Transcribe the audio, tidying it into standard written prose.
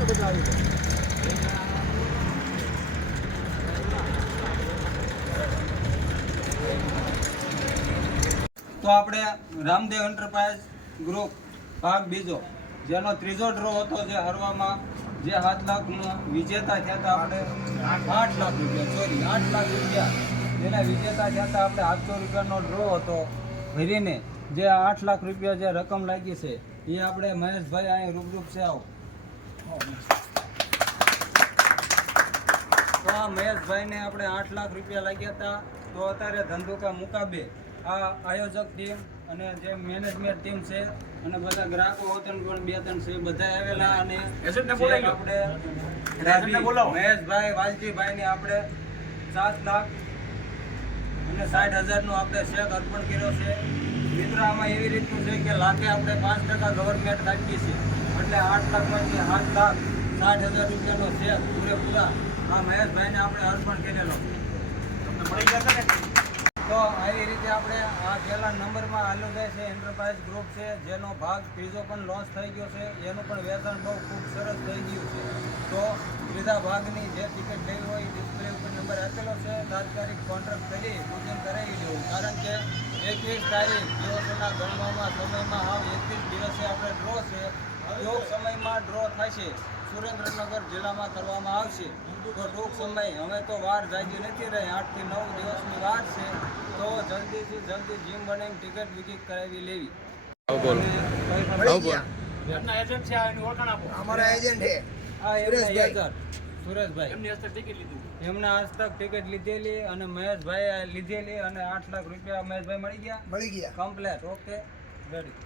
તો આપણે Ramdev enterprise group ભાગ બીજો, જેનો ત્રીજો ડ્રો હતો, જે હરવામાં જે 7 લાખનો વિજેતા થયા હતા આપણે 8 લાખ રૂપિયા, સોરી 8 લાખ રૂપિયા જેના વિજેતા થયા હતા આપણે 800 રૂપિયાનો ડ્રો હતો ભરીને, જે 8 લાખ રૂપિયા જે રકમ લાગી છે એ આપણે મહેશભાઈ અહીં રૂબરૂપ છે. આવો તો આ મહેશભાઈને આપણે 8 લાખ રૂપિયા લાગ્યા હતા. તો અત્યારે ધંધુકા મુકાબે આ આયોજક ટીમ અને જે મેનેજમેન્ટ ટીમ છે અને બધા ગ્રાહકો હોતન પણ 2-3 છે, બધા આવેલા. અને આપણે મહેશભાઈ વાલજીભાઈને આપણે 7 લાખ અને 60,000નો આપણે ચેક અર્પણ કર્યો છે. મિત્રો આમાં એવી રીતનું છે કે લાખે આપણે 5% ગવર્મેન્ટ રાખી છે, એટલે 8 લાખમાંથી 7 લાખ 60,000 રૂપિયાનો ચેક પૂરેપૂરા આ મહેશભાઈને આપણે અર્પણ કરેલો તમને મળી જશે ને. તો આવી રીતે આપણે આ પહેલા નંબરમાં હાલ્યો જાય છે એન્ટરપ્રાઇઝ ગ્રુપ છે, જેનો ભાગ ત્રીજો પણ લોન્ચ થઈ ગયો છે. એનું પણ વેચાણ બહુ ખૂબ સરસ થઈ ગયું છે. તો ત્રીજા ભાગની જે ટિકિટ લેવી હોય ડિસ્પ્લે ઉપર નંબર આપેલો છે, તાત્કાલિક કોન્ટ્રાક્ટ કરી બુકિંગ કરાવી લેવું. કારણ કે 21 તારીખ દિવસોના ગણવામાં સમયમાં 21 દિવસે આપણે ડ્રો છે, ટૂંક સમયમાં ડ્રો થશે. સુરેન્દ્રનગર જિલ્લામાં કરવામાં આવશે. તો ટૂંક સમય, હવે તો વાર જાજી નથી રહી, 8 થી 9 દિવસની વાર છે. તો જલ્દીથી જલ્દી જીમ બનાવીને ટિકિટ વિકિટ કરાવી લેવી. સુરેશભાઈ એમના આજ તક ટિકિટ લીધેલી અને મહેશભાઈ લીધેલી અને 8 લાખ રૂપિયા મહેશભાઈ મળી ગયા કમ્પ્લેટ. Okay, ready.